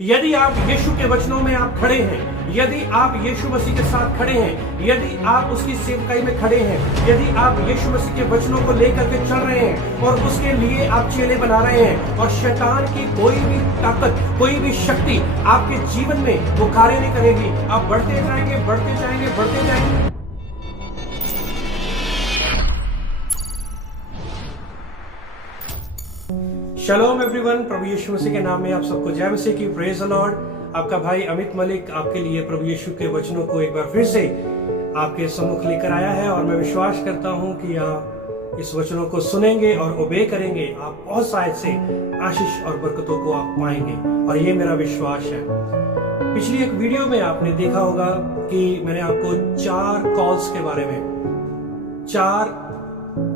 यदि आप यीशु के वचनों में आप खड़े हैं, यदि आप यीशु मसीह के साथ खड़े हैं, यदि आप उसकी सेवकाई में खड़े हैं, यदि आप यीशु मसीह के वचनों को लेकर के चल रहे हैं और उसके लिए आप चेले बना रहे हैं, और शैतान की कोई भी ताकत, कोई भी शक्ति आपके जीवन में वो कार्य नहीं करेगी। आप बढ़ते जाएंगे, बढ़ते जाएंगे, बढ़ते जाएंगे। शलोम एवरीवन, प्रभु यीशु मसीह के नाम में आप सबको जय मसीह की। Praise the Lord. आपका भाई अमित मलिक आपके लिए प्रभु यीशु के वचनों को एक बार फिर से आपके सम्मुख लेकर आया है, और मैं विश्वास करता हूं कि आप इस वचनों को सुनेंगे और ओबे करेंगे। आप बहुत शायद से आशीष और बरकतों को आप पाएंगे, और ये मेरा विश्वास है। पिछली एक वीडियो में आपने देखा होगा कि मैंने आपको 4 कॉल्स के बारे में, 4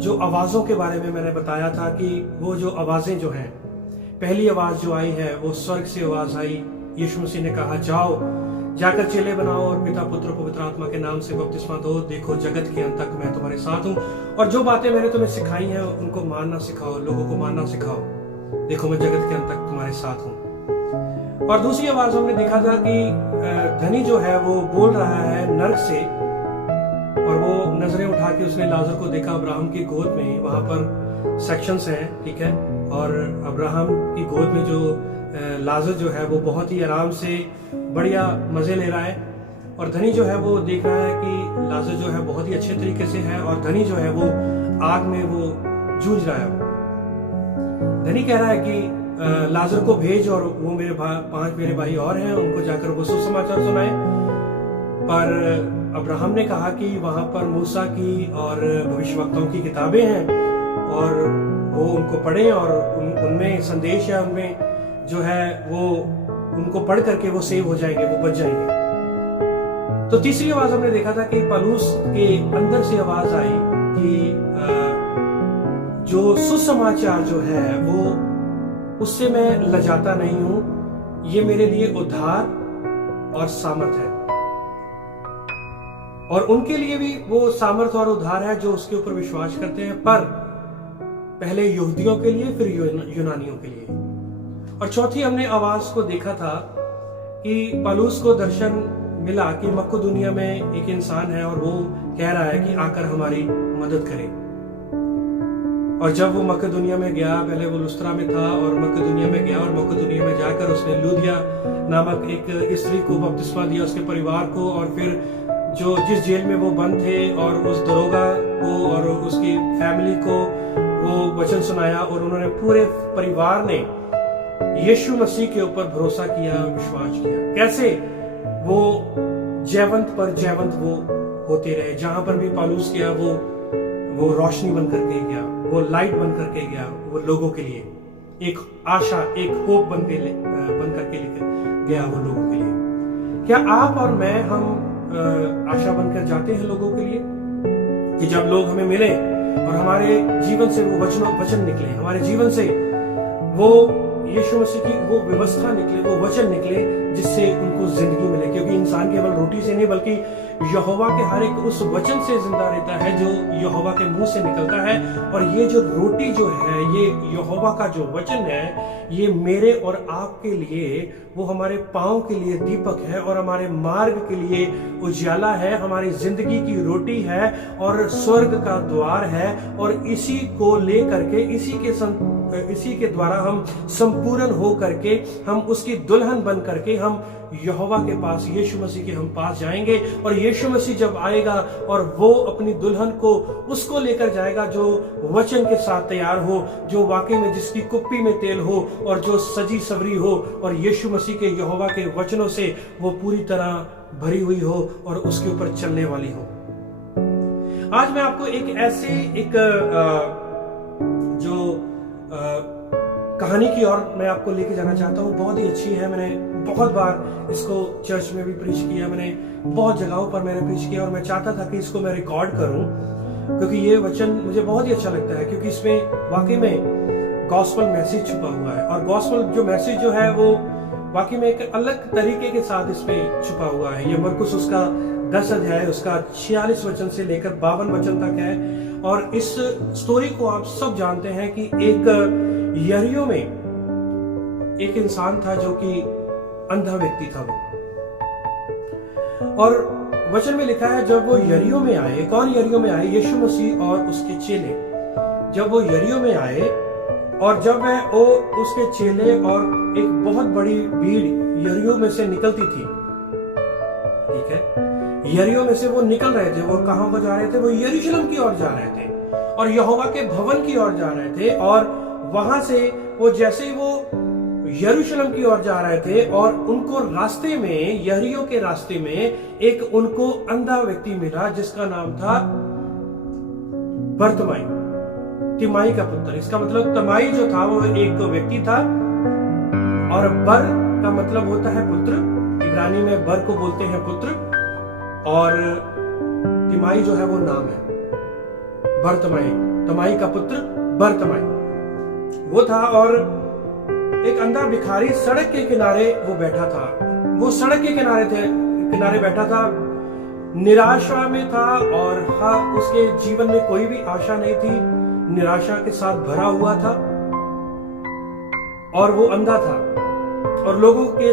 जो आवाजों के बारे में मैंने बताया था कि वो जो आवाजें जो हैं, पहली आवाज जो आई है वो स्वर्ग से आवाज आई। यीशु मसीह ने कहा, जाओ जाकर चेले बनाओ और पिता पुत्र पवित्र आत्मा के नाम से बपतिस्मा दो। देखो जगत के अंत तक मैं तुम्हारे साथ हूँ, और जो बातें मैंने तुम्हें सिखाई हैं उनको मानना सिखाओ, लोगों को मानना सिखाओ। देखो मैं जगत के अंत तक तुम्हारे साथ हूँ। और दूसरी आवाज हमने देखा था कि धनी जो है वो बोल रहा है नर्क से, और वो नजरें उठा के उसने लाजर को देखा अब्राहम की गोद में। वहां पर सेक्शंस हैं, ठीक है, और अब्राहम की गोद में जो लाजर जो है वो बहुत ही आराम से बढ़िया मजे ले रहा है, और धनी जो है वो देख रहा है कि लाजर जो है बहुत ही अच्छे तरीके से है, और धनी जो है वो आग में वो जूझ रहा है। धनी कह रहा है कि लाजर को भेज, और वो मेरे 5 मेरे भाई और हैं, उनको जाकर वो सुसमाचार सुनाए। पर अब्राहम ने कहा कि वहां पर मूसा की और भविष्यवक्ताओं की किताबें हैं, और वो उनको पढ़ें, और उनमें संदेश है, उनमें जो है वो उनको पढ़ करके वो सेव हो जाएंगे, वो बच जाएंगे। तो तीसरी आवाज हमने देखा था कि पलूस के अंदर से आवाज आई कि जो सुसमाचार जो है वो उससे मैं लजाता नहीं हूं, ये मेरे लिए उद्धार और सामर्थ है, और उनके लिए भी वो सामर्थ और उद्धार है जो उसके ऊपर विश्वास करते हैं, पर पहले यहूदियों के लिए फिर यूनानियों के लिए। और चौथी हमने आवाज को देखा था कि पलूस को दर्शन मिला कि मक्केदोनिया में एक इंसान है, और वो कह रहा है कि आकर हमारी मदद करे। और जब वो मक्केदोनिया में गया, पहले वो लुस्त्रा में था और मक्केदोनिया में गया, और मक्केदोनिया में जाकर उसने लूदिया नामक एक स्त्री को बपतिस्मा दिया, उसके परिवार को, और फिर जो जिस जेल में वो बंद थे और उस दरोगा को और उसकी फैमिली को वो वचन सुनाया, और उन्होंने पूरे परिवार ने यीशु मसीह के ऊपर भरोसा किया, विश्वास किया। कैसे वो जयवंत पर जयवंत वो होते रहे। जहां पर भी पौलुस गया वो रोशनी बन करके गया, वो लाइट बन करके गया, वो लोगों के लिए एक आशा, एक होप बन करके लेकर गया वो लोगों के लिए। क्या आप और मैं हम आशा बनकर जाते हैं लोगों के लिए कि जब लोग हमें मिले और हमारे जीवन से वो वचन निकले, हमारे जीवन से वो यीशु मसीह की वो व्यवस्था निकले, वो वचन निकले जिससे उनको जिंदगी मिले। क्योंकि इंसान केवल रोटी से नहीं बल्कि यहोवा के हर एक उस वचन से जिंदा रहता है जो यहोवा के मुंह से निकलता है। और ये जो रोटी जो है, ये यहोवा का जो वचन है, ये मेरे और आपके लिए, वो हमारे पांव के लिए दीपक है और हमारे मार्ग के लिए उजाला है, हमारी जिंदगी की रोटी है और स्वर्ग का द्वार है। और इसी को लेकर के, इसी के द्वारा हम संपूर्ण हो करके, हम उसकी दुल्हन बन करके हम यहोवा के पास, यीशु मसीह के हम पास जाएंगे। और यीशु मसीह जब आएगा और वो अपनी दुल्हन को उसको लेकर जाएगा जो वचन के साथ तैयार हो, जो वाकई में जिसकी कुप्पी में तेल हो और जो सजी सवरी हो, और यीशु मसीह के यहोवा के वचनों से वो पूरी तरह भरी हुई हो और उसके ऊपर चलने वाली हो। आज मैं आपको एक ऐसे कहानी की ओर मैं आपको लेके जाना चाहता हूँ। बहुत ही अच्छी है, मैंने बहुत बार इसको चर्च में भी प्रीच किया, मैंने बहुत जगहों पर मैंने प्रीच किया, और मैं चाहता था कि इसको मैं रिकॉर्ड करूं क्योंकि ये वचन मुझे बहुत ही अच्छा लगता है, क्योंकि इसमें वाकई में गॉस्पेल मैसेज छुपा हुआ है। और गॉस्पेल जो मैसेज जो है वो वाकई में एक अलग तरीके के साथ इसमें छुपा हुआ है। ये मरकुस उसका 10 अध्याय उसका 46 वचन से लेकर 52 वचन तक है। और इस स्टोरी को आप सब जानते हैं कि एक यरीहो में एक इंसान था जो कि अंधा व्यक्ति था वो। और वचन में लिखा है जब वो यरीहो में आए, कौन यरीहो में आए? यीशु मसीह और उसके चेले। जब वो यरीहो में आए और जब वो उसके चेले और एक बहुत बड़ी भीड़ यरीहो में से निकलती थी, ठीक है, यरीहो में से वो निकल रहे थे। वो कहां को जा रहे थे? वो यरूशलेम की ओर जा रहे थे और यहोवा के भवन की ओर जा रहे थे। और वहां से वो जैसे ही वो यरूशलेम की ओर जा रहे थे और उनको रास्ते में, यरीहो के रास्ते में एक उनको अंधा व्यक्ति मिला जिसका नाम था बर्तिमाई, तिमाई का पुत्र। इसका मतलब तमाई जो था वो एक व्यक्ति था और बर का मतलब होता है पुत्र। इब्रानी में बर को बोलते हैं पुत्र और तिमाई जो है वो नाम है। बर्तिमाई, तमाई का पुत्र बर्तिमाई वो था। और एक अंधा भिखारी सड़क के किनारे वो बैठा था। वो सड़क के किनारे बैठा था, निराशा में था और हाँ, उसके जीवन में कोई भी आशा नहीं थी, निराशा के साथ भरा हुआ था और वो अंधा था। और लोगों के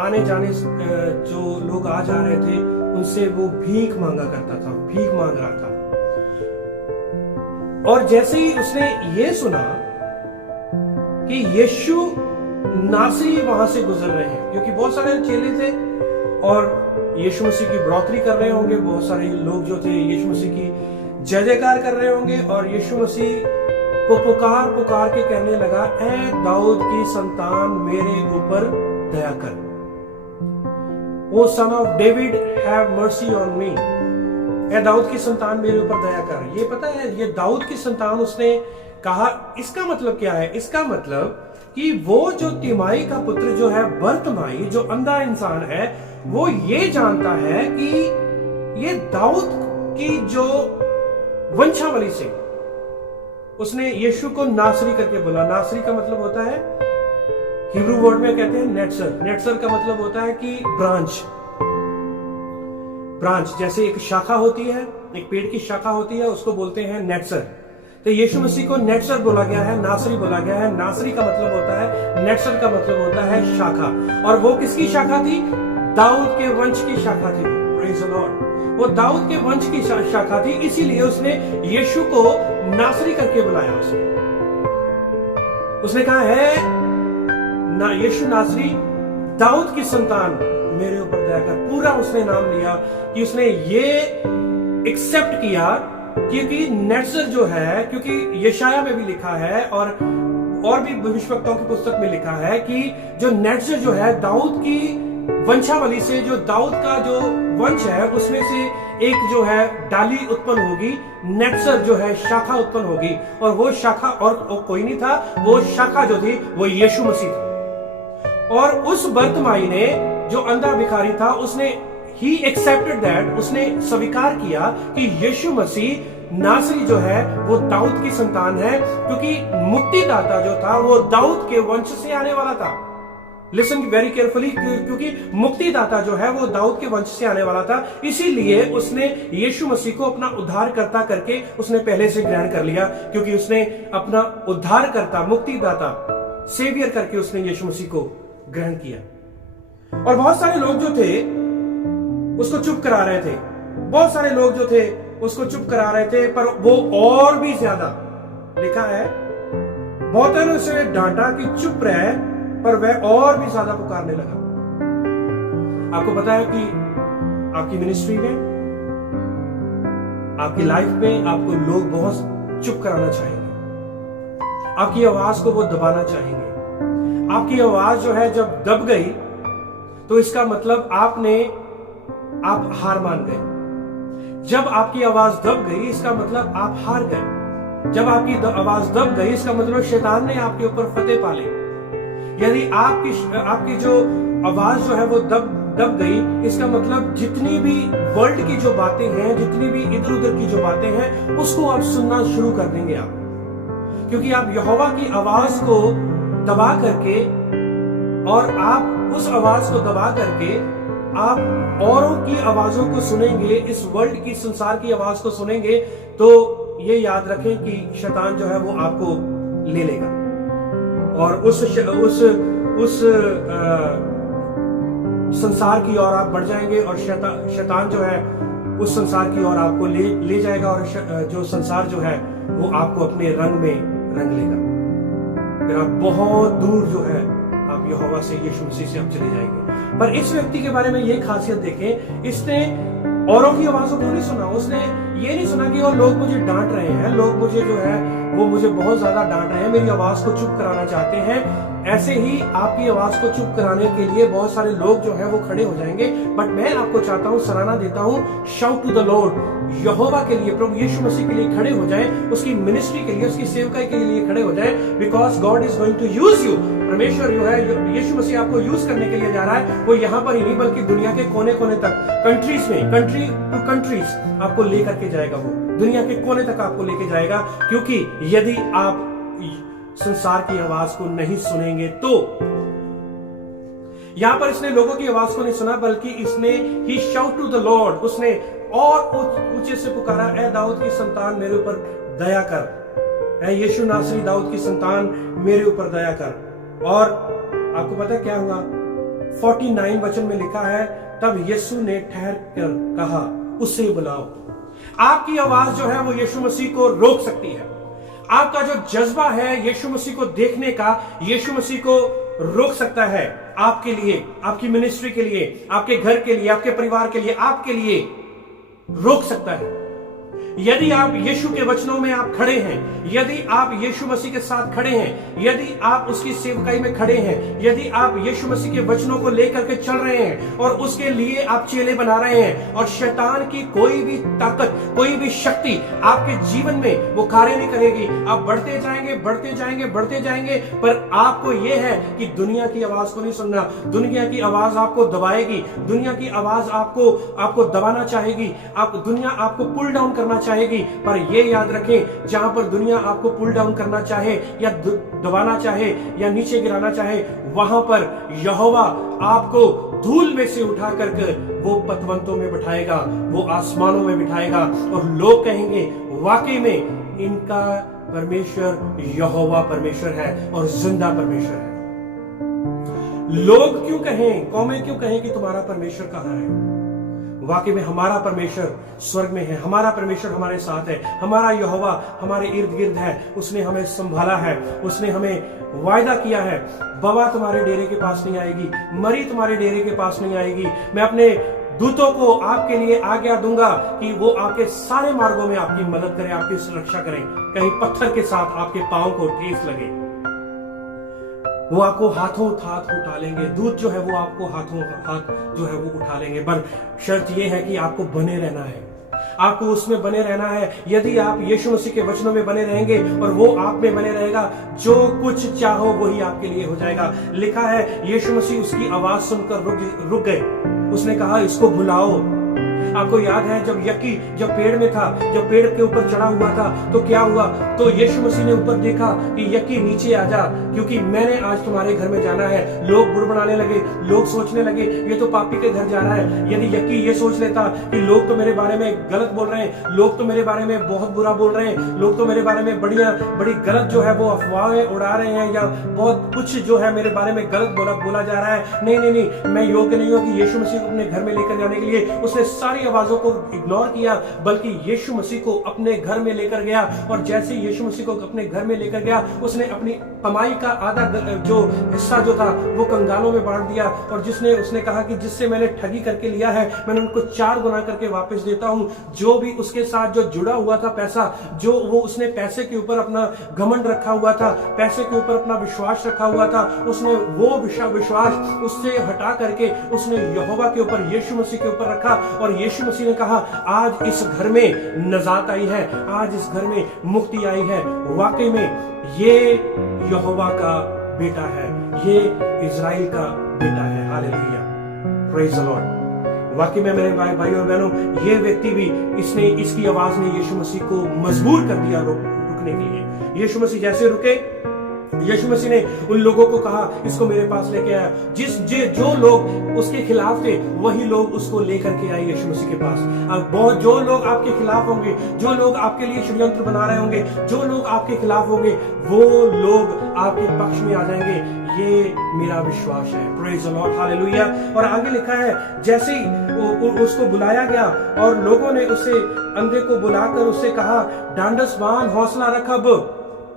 आने जाने जो लोग आ जा रहे थे उनसे वो भीख मांगा करता था, भीख मांग रहा था। और जैसे ही उसने ये सुना कि यीशु नासरी वहां से गुजर रहे हैं, क्योंकि बहुत सारे चेले थे और यीशु मसीह की बढ़ोतरी कर रहे होंगे, बहुत सारे लोग जो थे यीशु मसीह की जय जयकार कर रहे होंगे और यीशु मसीह को पुकार पुकार के कहने लगा, ऐ दाऊद की संतान मेरे ऊपर दया कर। O son of David have mercy on me. ऐ दाऊद की संतान मेरे ऊपर दया कर। ये पता है, ये दाऊद की संतान उसने कहा। इसका मतलब क्या है? इसका मतलब कि वो जो तिमाई का पुत्र जो है बर्तिमाई, जो अंधा इंसान है, वो ये जानता है कि ये दाऊद की जो वंशावली से उसने यीशु को नासरी करके बोला। नासरी का मतलब होता है, हिब्रू वर्ड में कहते हैं नेटसर। नेटसर का मतलब होता है कि ब्रांच। ब्रांच जैसे एक शाखा होती है, एक पेड़ की शाखा होती है, उसको बोलते हैं नेटसर। तो यीशु मसीह को नेटसर बोला गया है, नासरी बोला गया है। नासरी का मतलब होता है, नेटसर का मतलब होता है शाखा। और वो किसकी शाखा थी? दाऊद के वंश की शाखा थी। Praise the Lord. वो दाऊद के वंश की शाखा थी, इसीलिए उसने यीशु को नासरी करके बुलाया। उसने कहा है ना, यीशु नासरी, दाऊद की संतान मेरे ऊपर दया कर। पूरा उसने नाम लिया कि उसने ये एक्सेप्ट किया, क्योंकि नेटसर जो है, क्योंकि यशाया में भी लिखा है और भी भविष्यवक्ताओं की पुस्तक में लिखा है कि जो नेटसर जो है दाऊद की वंशावली से, जो दाऊद का जो वंश है उसमें से एक जो है डाली उत्पन्न होगी, नेटसर जो है शाखा उत्पन्न होगी। और वो शाखा और कोई नहीं था, वो शाखा जो थी वो यीशु मसीह था। और उस बर्तिमाई ने, जो अंधा भिखारी था, उसने ही एक्सेप्टेड दैट, उसने स्वीकार किया कि यीशु मसीह नासरी जो है वो दाऊद की संतान है, क्योंकि मुक्तिदाता जो था वो दाऊद के वंश से आने वाला था। लिसन वेरी केयरफुली, क्योंकि मुक्तिदाता जो है वो दाऊद के वंश से आने वाला था, इसीलिए उसने यीशु मसीह को अपना उद्धारकर्ता करके उसने पहले से ग्रहण कर लिया, क्योंकि उसने अपना उद्धारकर्ता, मुक्तिदाता, सेवियर करके उसने यीशु मसीह को ग्रहण किया। और बहुत सारे लोग जो थे उसको चुप करा रहे थे, बहुत सारे लोग जो थे उसको चुप करा रहे थे, पर वो और भी ज्यादा, लिखा है, बहुतों ने उसे डांटा कि चुप रहे, पर वह और भी ज्यादा पुकारने लगा। आपको पता है कि आपकी मिनिस्ट्री में, आपकी लाइफ में आपको लोग बहुत चुप कराना चाहेंगे, आपकी आवाज को वो दबाना चाहेंगे। आपकी आवाज जो है जब दब गई तो इसका मतलब आप हार मान गए। जब आपकी आवाज दब गई इसका मतलब आप हार गए। जब आपकी आवाज दब गई इसका मतलब शैतान ने आपके ऊपर फतेह पा ली। यदि आपकी जो आवाज जो है वो दब गई, इसका मतलब जितनी भी वर्ल्ड की जो बातें हैं, जितनी भी इधर उधर की जो बातें हैं, उसको आप सुनना शुरू कर देंगे आप, क्योंकि आप यहोवा की आवाज को दबा करके, और आप उस आवाज को दबा करके आप औरों की आवाजों को सुनेंगे, इस वर्ल्ड की, संसार की आवाज को सुनेंगे, तो ये याद रखें कि शैतान जो है वो आपको ले लेगा और उस संसार की ओर आप बढ़ जाएंगे और शैतान जो है उस संसार की ओर आपको ले जाएगा और जो संसार जो है वो आपको अपने रंग में रंग लेगा। फिर आप बहुत दूर जो है आप यहोवा से, यीशु मसीह से आप चले जाएंगे। पर इस व्यक्ति के बारे में ये खासियत देखें, इसने औरों की आवाजों को नहीं सुना। उसने ये नहीं सुना कि वो लोग मुझे डांट रहे हैं, लोग मुझे जो है वो मुझे बहुत ज्यादा डांट रहे हैं, मेरी आवाज को चुप कराना चाहते हैं। ऐसे ही आपकी आवाज को चुप कराने के लिए बहुत सारे लोग जो है वो खड़े हो जाएंगे। बट मैं आपको चाहता हूं, सराहना देता हूं, शाउट टू द लॉर्ड, यहोवा के लिए, प्रभु यीशु मसीह के लिए खड़े हो जाएं, उसकी मिनिस्ट्री के लिए, उसकी सेवकाई के लिए खड़े हो जाएं, because God is going to use you. परमेश्वर जो है, यीशु मसीह आपको यूज करने के लिए जा रहा है। वो यहाँ पर ही नहीं बल्कि दुनिया के कोने कोने तक, कंट्रीज में, कंट्री टू कंट्रीज आपको लेकर के जाएगा। वो दुनिया के कोने तक आपको लेके जाएगा, क्योंकि यदि आप संसार की आवाज को नहीं सुनेंगे तो। यहां पर इसने लोगों की आवाज को नहीं सुना, बल्कि इसने ही शाउट टू द लॉर्ड, उसने और ऊंचे से पुकारा, ए दाऊद की संतान मेरे ऊपर दया कर, ए यीशु नासरी दाऊद की संतान मेरे ऊपर दया कर। और आपको पता है क्या हुआ? 49 वचन में लिखा है, तब यीशु ने ठहर कर कहा, उसे बुलाओ। आपकी आवाज जो है वो यीशु मसीह को रोक सकती है। आपका जो जज्बा है यीशु मसीह को देखने का, यीशु मसीह को रोक सकता है। आपके लिए, आपकी मिनिस्ट्री के लिए, आपके घर के लिए, आपके परिवार के लिए, आपके लिए रोक सकता है। यदि आप यीशु के वचनों में आप खड़े हैं, यदि आप यीशु मसीह के साथ खड़े हैं, यदि आप उसकी सेवकाई में खड़े हैं, यदि आप यीशु मसीह के वचनों को लेकर के चल रहे हैं और उसके लिए आप चेले बना रहे हैं, और शैतान की कोई भी ताकत, कोई भी शक्ति आपके जीवन में वो कार्य नहीं करेगी। आप बढ़ते जाएंगे, बढ़ते जाएंगे, बढ़ते जाएंगे, पर आपको यह है कि दुनिया की आवाज को नहीं सुनना। दुनिया की आवाज आपको दबाएगी, दुनिया की आवाज आपको दबाना चाहेगी, दुनिया आपको पुल डाउन करना चाहेगी। पर यह याद रखें, जहां पर दुनिया आपको पुल डाउन करना चाहे या दबाना चाहे या नीचे गिराना चाहे, वहां पर यहोवा आपको धूल में से उठा करके वो पतवंतों में बिठाएगा, वो आसमानों में बिठाएगा, और लोग कहेंगे वाकई में इनका परमेश्वर यहोवा परमेश्वर है और जिंदा परमेश्वर है। लोग क्यों कहें, कौमें क्यों कहें कि तुम्हारा परमेश्वर कहां है? वाकई में हमारा परमेश्वर स्वर्ग में है, हमारा परमेश्वर हमारे साथ है, हमारा यहोवा हमारे इर्द गिर्द है। उसने हमें संभाला है, उसने हमें वायदा किया है, बवा तुम्हारे डेरे के पास नहीं आएगी, मरी तुम्हारे डेरे के पास नहीं आएगी। मैं अपने दूतों को आपके लिए आज्ञा दूंगा कि वो आपके सारे मार्गों में आपकी मदद करें, आपकी सुरक्षा करें, कहीं पत्थर के साथ आपके पांव को ठेस लगे। वो आपको हाथों हाथ उठा लेंगे, दूत जो है वो आपको हाथों हाथ जो है वो उठा लेंगे। पर शर्त ये है कि आपको बने रहना है, आपको उसमें बने रहना है। यदि आप यीशु मसीह के वचनों में बने रहेंगे और वो आप में बने रहेगा, जो कुछ चाहो वही आपके लिए हो जाएगा। लिखा है यीशु मसीह उसकी आवाज सुनकर रुक गए, उसने कहा इसको बुलाओ। आपको याद है जब पेड़ में था, जब पेड़ के ऊपर चढ़ा हुआ था, तो क्या हुआ? तो यीशु मसीह ने ऊपर देखा कि यक्की नीचे आ जा, क्योंकि मैंने आज तुम्हारे घर में जाना है। लोग बुड़बुड़ाने लगे, लोग सोचने लगे ये तो पापी के घर जा रहा है। यदि यक्की ये सोच लेता कि लोग तो मेरे बारे में गलत बोल रहे हैं, लोग तो मेरे बारे में बहुत बुरा बोल रहे हैं, लोग तो मेरे बारे में बड़ी गलत जो है वो अफवाहें उड़ा रहे हैं, या बहुत कुछ जो है मेरे बारे में गलत बोला जा रहा है, नहीं, मैं योग्य नहीं हूं कि यीशु मसीह को अपने घर में लेकर जाने के लिए। उसने सारी आवाजों को इग्नोर किया, बल्कि यीशु मसीह को अपने घर में लेकर गया। और जैसे यीशु मसीह को अपने घर में लेकर गया, उसने अपनी कमाई का आधा जो हिस्सा जो था वो कंगालों में बांट दिया, और उसने कहा कि जिससे मैंने ठगी करके लिया है मैंने उनको 4 गुना करके वापस देता हूं। जो भी उसके साथ जो जुड़ा हुआ था पैसा, जो वो उसने पैसे के ऊपर अपना घमंड रखा हुआ था, पैसे के ऊपर अपना विश्वास रखा हुआ था, उसने वो विश्वास उससे हटा करके उसने यहोवा के ऊपर, यीशु मसीह के ऊपर रखा। और यीशु मसीह ने कहा आज इस घर में नजात आई है, आज इस घर में मुक्ति आई है। वाकई में ये यहोवा का बेटा है, ये इज़राइल का बेटा है। Hallelujah, praise the Lord. वाकई में मेरे भाइयों और बहनों, ये व्यक्ति भी इसकी आवाज ने यीशु मसीह को मजबूर कर दिया रुकने के लिए। यीशु मसीह जैसे रुके, यीशु मसीह ने उन लोगों को कहा इसको मेरे पास लेके आया। जो लोग उसके खिलाफ थे वही लोग उसको लेकर के आए यीशु मसीह के पास। अब जो लोग आपके खिलाफ होंगे, जो लोग आपके लिए षड्यंत्र बना रहे होंगे, जो लोग आपके खिलाफ होंगे, वो लोग आपके पक्ष में आ जाएंगे। ये मेरा विश्वास है। Praise the Lord, hallelujah. और आगे लिखा है, जैसे ही उसको बुलाया गया और लोगों ने उसे अंधे को बुलाकर उससे कहा, डांडस बांध, हौसला रख,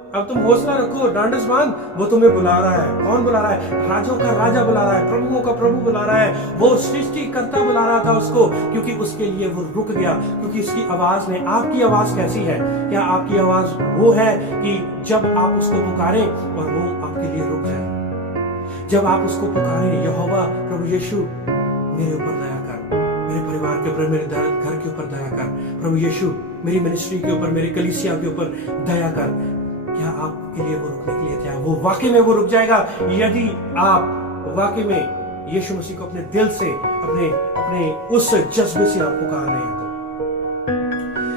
अब तुम हौसला रखो, डांडस बांध, वो तुम्हें बुला रहा है। कौन बुला रहा है? राजों का राजा बुला रहा है, प्रभुओं का प्रभु बुला रहा है। वो सृष्टिकर्ता बुला रहा था उसको, क्योंकि उसके लिए वो रुक गया, क्योंकि उसकी आवाज ने। आपकी आवाज कैसी है? क्या आपकी आवाज वो है कि जब आप उसको पुकारें और वो आपके लिए रुक जाए? जब आप उसको पुकारें, यहोवा प्रभु यीशु मेरे ऊपर दया कर, मेरे परिवार के ऊपर, मेरे घर के ऊपर दया कर, प्रभु यीशु मेरी मिनिस्ट्री के ऊपर, मेरी कलीसिया के ऊपर दया कर, क्या आपके लिए वो रुकने के लिए तैयार? वो वाकई में वो रुक जाएगा यदि आप वाकई में यीशु मसीह को अपने दिल से, अपने अपने उस जज्बे से आप पुकार रहे हैं।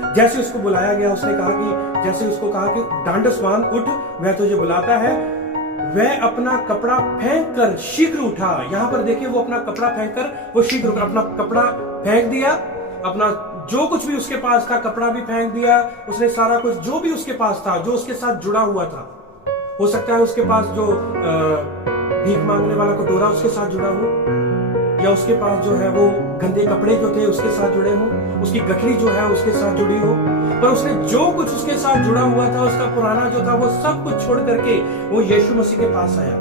तो जैसे उसको बुलाया गया, उसने कहा कि, जैसे उसको कहा कि डांडस बांध, उठ, वह तुझे बुलाता है। वह अपना कपड़ा फेंक कर शीघ्र उठा। यहां पर देखिए, वो अपना कपड़ा फेंक कर वो शीघ्र उठा। अपना कपड़ा फेंक दिया, अपना जो कुछ भी उसके पास था, कपड़ा भी फेंक दिया उसने, सारा कुछ जो भी उसके पास था, जो उसके साथ जुड़ा हुआ था। हो सकता है उसके पास जो भीख मांगने वाला कटोरा उसके साथ जुड़ा हो, या उसके पास जो है वो गंदे कपड़े जो थे उसके साथ जुड़े हो, उसकी गठरी जो है उसके साथ जुड़ी हो। पर उसने जो कुछ उसके साथ जुड़ा हुआ था, उसका पुराना जो था, वो सब कुछ छोड़ करके वो यीशु मसीह के पास आया।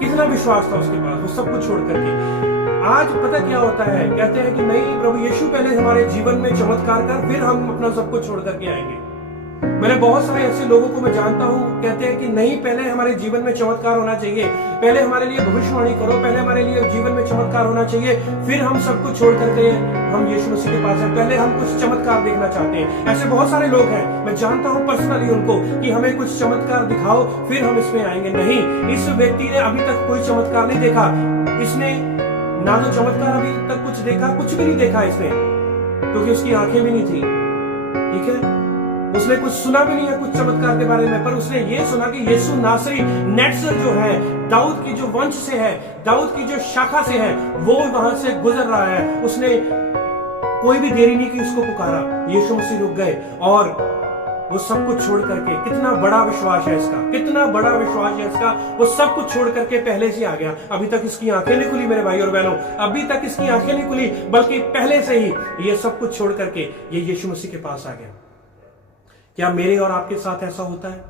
कितना विश्वास था उसके पास, वो सब कुछ छोड़ करके। आज पता क्या होता है, कहते हैं कि नहीं, प्रभु यीशु पहले हमारे जीवन में चमत्कार कर, फिर हम अपना सब कुछ छोड़ करके आएंगे। मैंने बहुत सारे ऐसे लोगों को मैं जानता हूं, कहते हैं कि नहीं, पहले हमारे जीवन में चमत्कार होना चाहिए, पहले हमारे लिए भविष्यवाणी करो, पहले हमारे लिए जीवन में चमत्कार होना चाहिए, फिर हम सब कुछ छोड़ करके हम यीशु मसीह के पास हैं। पहले हम कुछ चमत्कार देखना चाहते हैं। ऐसे बहुत सारे लोग हैं, मैं जानता हूं पर्सनली उनको, कि हमें कुछ चमत्कार दिखाओ फिर हम इसमें आएंगे। नहीं, इस व्यक्ति ने अभी तक कोई चमत्कार नहीं देखा। इसने ना तो चमत्कार अभी तक कुछ देखा, कुछ भी नहीं देखा इसने, क्योंकि उसकी आंखें भी नहीं थी। ठीक है, उसने कुछ सुना भी नहीं है कुछ चमत्कार के बारे में, पर उसने ये सुना कि यीशु नासरी नेटसर जो है, दाऊद की जो वंश से है, दाऊद की जो शाखा से है, वो वहां से गुजर रहा है। उसने कोई भी देरी नहीं की, उसको पुकारा, यीशु मसीह रुक गए और वो सब कुछ छोड़ करके, कितना बड़ा विश्वास है इसका, कितना बड़ा विश्वास है इसका, वो सब कुछ छोड़ करके पहले से आ गया। अभी तक इसकी आंखें नहीं खुली मेरे भाई और बहनों, अभी तक इसकी आंखें नहीं खुली, बल्कि पहले से ही ये सब कुछ छोड़ करके ये यीशु मसीह के पास आ गया। क्या मेरे और आपके साथ ऐसा होता है?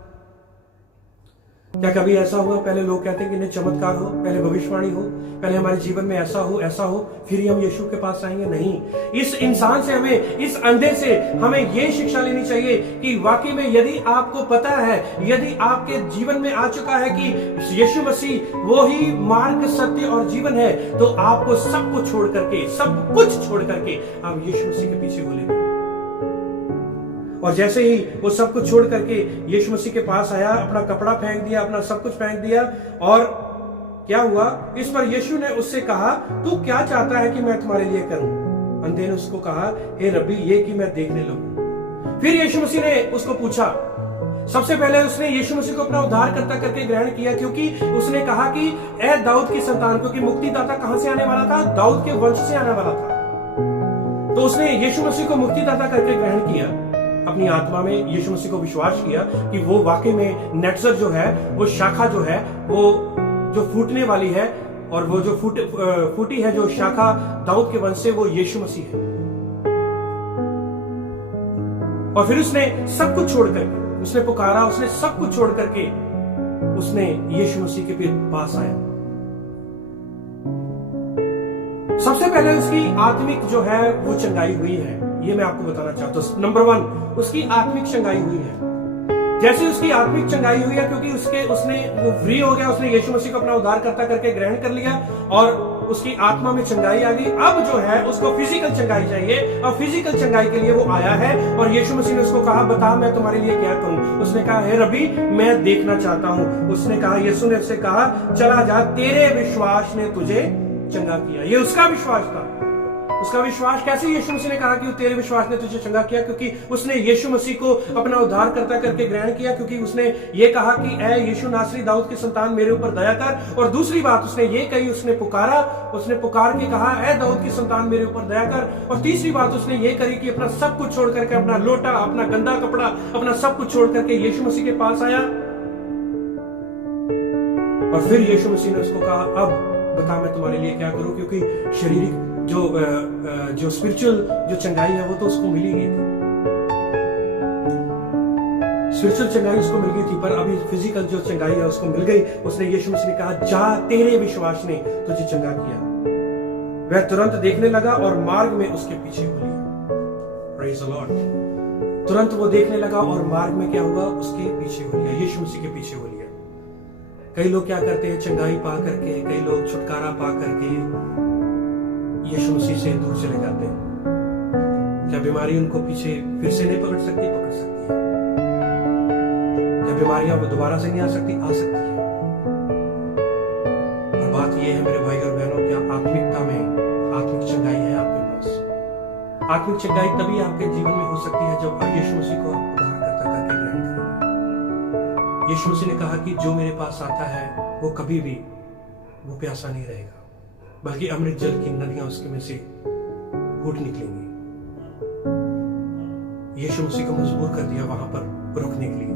क्या कभी ऐसा हुआ, पहले लोग कहते हैं कि नहीं चमत्कार हो, पहले भविष्यवाणी हो, पहले हमारे जीवन में ऐसा हो, फिर ही हम यीशु के पास आएंगे? नहीं, इस इंसान से हमें, इस अंधे से हमें ये शिक्षा लेनी चाहिए कि वाकई में यदि आपको पता है, यदि आपके जीवन में आ चुका है कि यीशु मसीह वो ही मार्ग, सत्य और जीवन है, तो आपको सब कुछ छोड़ करके, सब कुछ छोड़ करके आप यीशु मसीह के पीछे बोलेंगे। और जैसे ही वो सब कुछ छोड़ करके यीशु मसीह के पास आया, अपना कपड़ा फेंक दिया, अपना सब कुछ फेंक दिया, और क्या हुआ? इस पर यीशु ने उससे कहा, तू क्या चाहता है कि मैं तुम्हारे लिए करूं? अंधे ने उसको कहा, हे रब्बी, ये कि मैं देखने लगूं। फिर यीशु मसीह ने उसको पूछा, सबसे पहले उसने यीशु मसीह को अपना उद्धारकर्ता करके ग्रहण किया, क्योंकि उसने कहा कि ए दाऊद की संतान, क्योंकि मुक्तिदाता कहां से आने वाला था? दाऊद के वंश से आने वाला था। तो उसने यीशु मसीह को मुक्तिदाता करके ग्रहण किया, अपनी आत्मा में यीशु मसीह को विश्वास किया कि वो वाकई में नेटसर जो है, वो शाखा जो है, वो जो फूटने वाली है, और वो जो फूटी है जो शाखा दाऊद के वंश से, वो यीशु मसीह है। और फिर उसने सब कुछ छोड़ करके, उसने पुकारा, उसने सब कुछ छोड़ करके उसने यीशु मसीह के पास आया। सबसे पहले उसकी आत्मिक जो है वो चंगाई हुई है, ये मैं आपको बताना चाहता हूं। नंबर 1, उसकी आत्मिक चंगाई हुई है। जैसे उसकी आत्मिक चंगाई हुई है, क्योंकि उसने वो फ्री हो गया, उसने यीशु मसीह को अपना उद्धारकर्ता करके ग्रहण कर लिया, और उसकी आत्मा में चंगाई आ गई। अब जो है उसको फिजिकल चंगाई चाहिए, और फिजिकल चंगाई के लिए वो आया है, और यीशु मसीह ने उसको कहा, बता मैं तुम्हारे लिए क्या करूं? उसने कहा, हे रब्बी, मैं देखना चाहता हूं। उसने कहा, यीशु ने उससे कहा, चला जा, तेरे विश्वास ने तुझे चंगा किया। ये उसका विश्वास था। उसका विश्वास कैसे? यीशु मसीह ने कहा कि तेरे विश्वास ने तुझे चंगा किया, क्योंकि उसने यीशु मसीह को अपना उद्धारकर्ता करके ग्रहण किया, क्योंकि उसने ये कहा कि ऐ यीशु नासरी, दाऊद की संतान, मेरे ऊपर दया कर। और दूसरी बात उसने ये कही, उसने पुकारा, उसने पुकार के कहा, ऐ दाऊद की संतान, मेरे ऊपर दया कर। और तीसरी बात उसने ये करी कि अपना सब कुछ छोड़ करके, अपना लोटा, अपना गंदा कपड़ा, अपना सब कुछ छोड़ करके यीशु मसीह के पास आया। और फिर यीशु मसीह ने उसको कहा, अब बता मैं तुम्हारे लिए क्या करूं, क्योंकि शारीरिक जो स्पिरिचुअल जो चंगाई है वो तो उसको मिल ही गई थी, स्पिरिचुअल चंगाई उसको मिल गई थी, पर अभी फिजिकल जो चंगाई है उसको मिल गई। उसने यीशु मसीह ने कहा, जा तेरे विश्वास ने तुझे चंगा किया। वह तुरंत देखने लगा और मार्ग में उसके पीछे हो लिया। Praise the Lord. तुरंत वो देखने लगा और मार्ग में क्या हुआ, उसके पीछे हो लिया, यीशु मसीह के पीछे हो लिया। कई लोग क्या करते हैं, चंगाई पा करके, कई लोग छुटकारा पा करके यीशु मसीह से दूर चले जाते हैं। क्या बीमारी उनको पीछे फिर से नहीं पकड़ सकती? पकड़ सकती है। क्या बीमारियां वो दोबारा से नहीं आ सकती? आ सकती है। और बात यह है मेरे भाई और बहनों, क्या आत्मिकता में आत्मिक चंगाई है आपके पास? आत्मिक चंगाई तभी आपके जीवन में हो सकती है जब आप यीशु मसीह को उद्धारकर्ता करके ग्रहण करेंगे। यीशु मसीह ने कहा कि जो मेरे पास आता है वो कभी भी वो प्यासा नहीं रहेगा, बल्कि अमृत जल की नदियां उसके में से फूट निकलेंगी। यीशु मसीह को मजबूर कर दिया वहां पर रुकने के लिए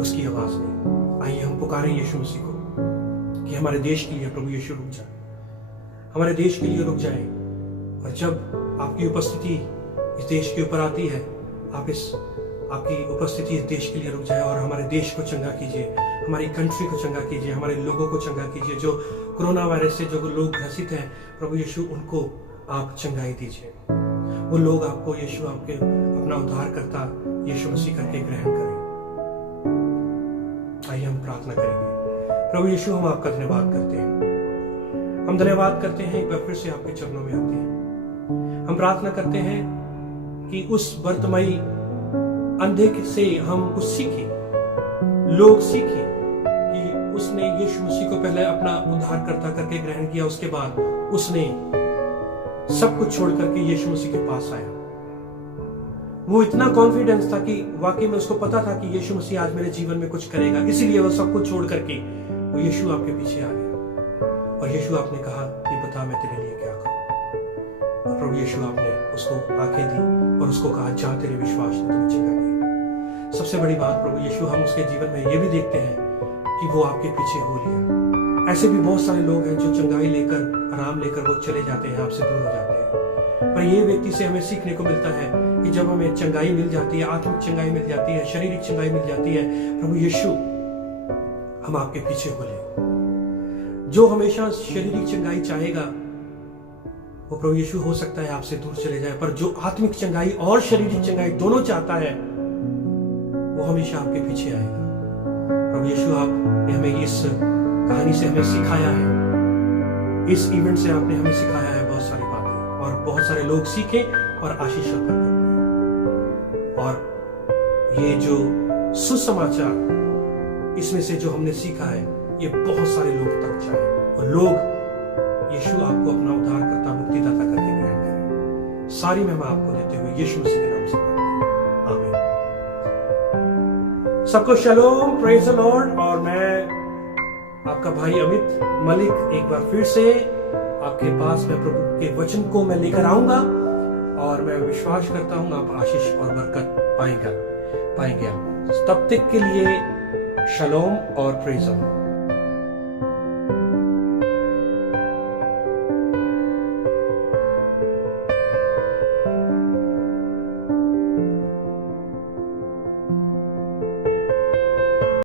उसकी आवाज ने। आइए हम पुकारें यीशु मसीह को कि हमारे देश के लिए प्रभु यीशु रुक जाए, हमारे देश के लिए रुक जाए। और जब आपकी उपस्थिति इस देश के ऊपर आती है, आपकी उपस्थिति इस देश के लिए रुक जाए और हमारे देश को चंगा कीजिए, हमारी कंट्री को चंगा कीजिए, हमारे लोगों को चंगा कीजिए। जो कोरोना वायरस से जो लोग ग्रसित हैं, प्रभु यीशु उनको आप चंगाई दीजिए। वो लोग आपको यीशु आपके अपना उद्धारकर्ता यीशु मसीह करके ग्रहण करें। आइए हम प्रार्थना करेंगे। प्रभु यीशु, हम आपका धन्यवाद करते हैं, हम धन्यवाद करते हैं, एक बार फिर से आपके चरणों में आते हैं। हम प्रार्थना करते हैं कि उस वर्तमयी अंधे से हम कुछ सीखें, लोग सीखें कि उसने यीशु मसीह को पहले अपना उद्धारकर्ता करके ग्रहण किया, उसके बाद उसने सब कुछ छोड़ करके यीशु मसीह के पास आया। वो इतना कॉन्फिडेंस था कि वाकई में उसको पता था कि यीशु मसीह आज मेरे जीवन में कुछ करेगा, इसीलिए वो सब कुछ छोड़ करके वो यीशु आपके पीछे आ गया। और यीशु आपने कहा कि बता मैं तेरे लिए क्या करूं। और प्रभु यीशु आपने उसको आंखें दी और उसको कहा, जा तेरे विश्वास ने तुम्हें चंगा किया। सबसे बड़ी बात प्रभु यीशु, हम उसके जीवन में ये भी देखते हैं कि वो आपके पीछे हो लिया। ऐसे भी बहुत सारे लोग हैं जो चंगाई लेकर, आराम लेकर वो चले जाते हैं, आपसे दूर हो जाते हैं। पर ये व्यक्ति से हमें सीखने को मिलता है कि जब हमें चंगाई मिल जाती है, आत्मिक चंगाई मिल जाती है, शारीरिक चंगाई मिल जाती है, प्रभु यीशु हम आपके पीछे हो ले। जो हमेशा शारीरिक चंगाई चाहेगा वो प्रभु यीशु हो सकता है आपसे दूर चले जाए, पर जो आत्मिक चंगाई और शारीरिक चंगाई दोनों चाहता है वो हमेशा आपके पीछे आएगा। प्रभु यीशु, आपने हमें इस कहानी से हमें सिखाया है, इस इवेंट से आपने हमें सिखाया है बहुत सारी बातें, और बहुत सारे लोग सीखे और आशीष प्राप्त करते हैं। और ये जो सुसमाचार इसमें से जो हमने सीखा है, ये बहुत सारे लोग तक जाए और लोग यीशु आपको अपना उद्धारकर्ता, मुक्तिदाता करके ग्रहण करें। सारी महिमा आपको देते हुए यीशु मसीह के नाम से मांगते हैं, आमीन। सबको शलोम, प्रेज द लॉर्ड। और मैं आपका भाई अमित मलिक एक बार फिर से आपके पास मैं प्रभु के वचन को मैं लेकर आऊंगा और मैं विश्वास करता हूं आप आशीष और बरकत पाएंगे। तब तक के लिए शलोम और प्रेज द लॉर्ड।